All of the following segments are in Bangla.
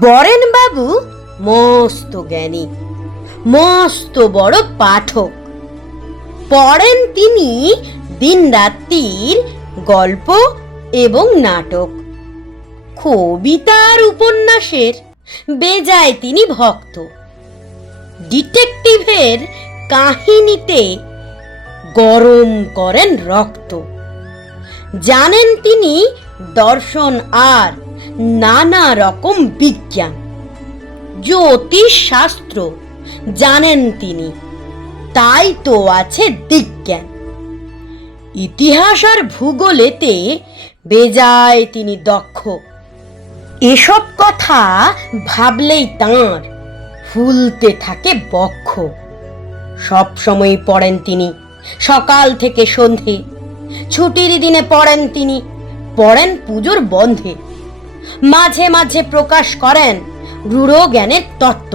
বরেনবাবু মস্ত জ্ঞানী, মস্ত বড় পাঠক। পড়েন তিনি দিনরাত্রির গল্প এবং নাটক, কবিতার উপন্যাসের বেজায় তিনি ভক্ত। ডিটেকটিভের কাহিনীতে গরম করেন রক্ত। জানেন তিনি দর্শন আর নানা রকম বিজ্ঞান। জ্যোতিষ শাস্ত্র জানেন তিনি, তাই তো আছে দিকজ্ঞান। ইতিহাস আর ভূগোলেতে বেজায় তিনি দক্ষ। এসব কথা ভাবলেই তাঁর ফুলতে থাকে বক্ষ। সব সময় পড়েন তিনি, সকাল থেকে সন্ধে। ছুটির দিনে পড়েন তিনি, পড়েন পুজোর বন্ধে। মাঝে মাঝে প্রকাশ করেন রূঢ় জ্ঞানের তত্ত্ব।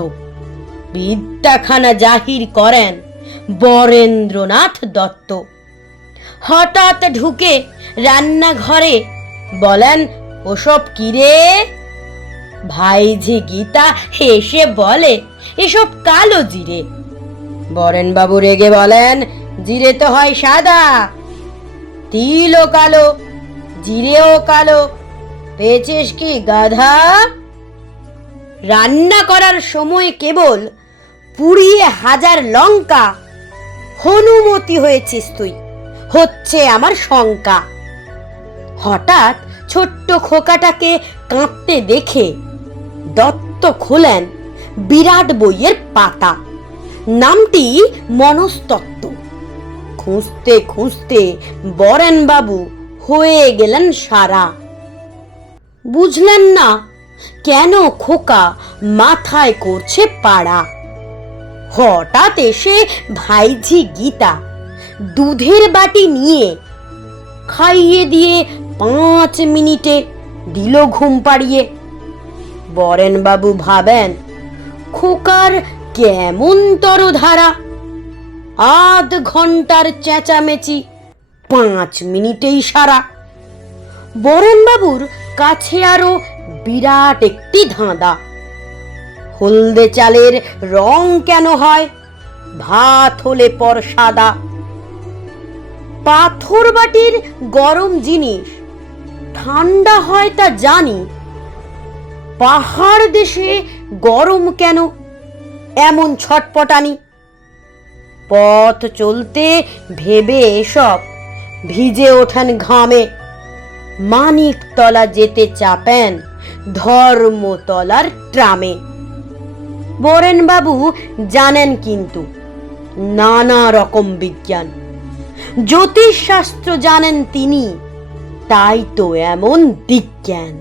বিদ্যাখানা জাহির করেন বরেন্দ্রনাথ দত্ত। হঠাৎ ঢুকে রান্নাঘরে বলেন, ওসব কিরে? ভাইঝি গীতা হেসে বলে, এসব কালো জিরে। বরেনবাবু রেগে বলেন, জিরে তো হয় সাদা, তিলও কালো, জিরেও কালো, পেয়েছিস কি গাধা? রান্না করার সময় কেবল পুড়িয়ে হাজার লঙ্কা হনুমতি হয়েছিস তুই, হচ্ছে আমার শঙ্কা। হঠাৎ ছোট্ট খোকাটাকে কাঁপতে দেখে দত্ত খোলেন বিরাট বইয়ের পাতা। নামটি মনস্তত্ত্ব। খুঁজতে খুঁজতে বরেনবাবু হয়ে গেলেন সারা। বুঝলেন না কেন খোকা মাথায় করছে পাড়া। হঠাৎ এসে ভাইঝি গীতা দুধের বাটি নিয়ে খাইয়ে দিয়ে 5 মিনিটে দিল ঘুম পাড়িয়ে। বরেনবাবু ভাবেন, খোকার কেমন তরধারা। আধ ঘন্টার চেঁচামেচি 5 মিনিটেই সারা। বরেনবাবুর কাছে আরো বিরাট একটি ধাঁধা। হলদে চালের রং কেন হয় ভাত হলে পর সাদা? পাথর বাটির গরম জিনিস ঠান্ডা হয় তা জানি, পাহাড় দেশে গরম কেন এমন ছটপটানি? পথ চলতে ভেবে এসব ভিজে ওঠেন ঘামে। মানিকতলা যেতে চাপেন ধর্মতলার ট্রামে। বরেনবাবু জানেন কিন্তু নানা রকম বিজ্ঞান। জ্যোতিষ শাস্ত্র জানেন তিনি, তাই তো এমন দিকজ্ঞান।